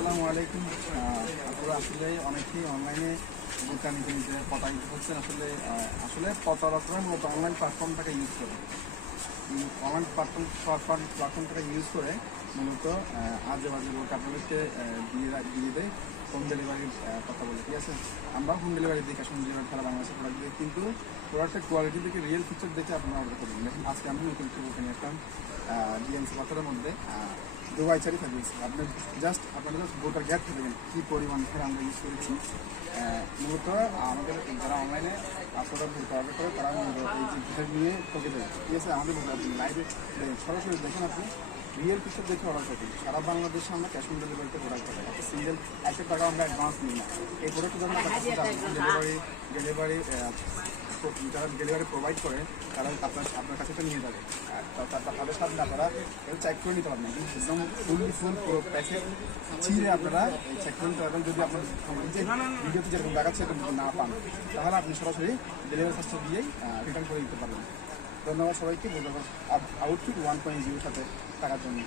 আসসালামু আলাইকুম। আপনারা আসলে অনেকেই অনলাইনে বোরকা নিতে নিতে প্রতারিত হচ্ছেন। আসলে প্রতারকরা মূলত অনলাইন প্ল্যাটফর্মটাকে ইউজ করে, অনলাইন প্ল্যাটফর্মটাকে ইউজ করে মূলত আজে বাজে বোরকা আপনাদেরকে দিয়ে দেয় হোম ডেলিভারির কথা বলে। ঠিক আছে, আমরা হোম ডেলিভারি দিই, ক্যাশ অন ডেলিভারি ছাড়া বাংলাদেশের প্রোডাক্ট দিই, কিন্তু প্রোডাক্টের কোয়ালিটি থেকে রিয়েল ফিচার দেখে আপনারা অর্ডার করবেন। দেখুন, আজকে আমি নতুন একটি বোরকা নিয়ে আসলাম ডিএনসি পাথরের মধ্যে দুবাই চারি থাকবে। আপনারা জাস্ট বোরকার গ্যাপ থাকবেন কী পরিমাণ ফের আমরা ইউজ করেছি। মূলত আমাদের যারা অনলাইনে আপনারা বোরকা অর্ডার করে তারা মূলত এই জিনিসটা নিয়ে ঠকে দেয়। ঠিক আছে, আমাদের বোরকা আপনি লাইভে সরাসরি দেখেন, আপনি রিয়েল পিকচার দেখে অর্ডার করবেন। সারা বাংলাদেশে আমরা ক্যাশ অন ডেলিভারিতে প্রোডাক্ট পাঠাই, একটা সিঙ্গেল 1 টাকা আমরা অ্যাডভান্স নিই না। এই প্রোডাক্ট যখন ডেলিভারি যারা ডেলিভারি প্রোভাইড করে তারা আপনার কাছে তো নিয়ে যাবে, তাদের সাথে আপনারা চেক করে নিতে পারবেন। একদম ফুল পুরো প্যাকেট চিরে আপনারা চেক করে নিতে পারবেন। যদি আপনার ভিডিওতে যেরকম দেখাচ্ছে এরকম না পান, তাহলে আপনি সরাসরি ডেলিভারি চার্জটা দিয়েই রিটার্ন করে দিতে পারবেন। ধন্যবাদ সবাইকে আউটফিট 1.0 সাথে থাকার জন্য।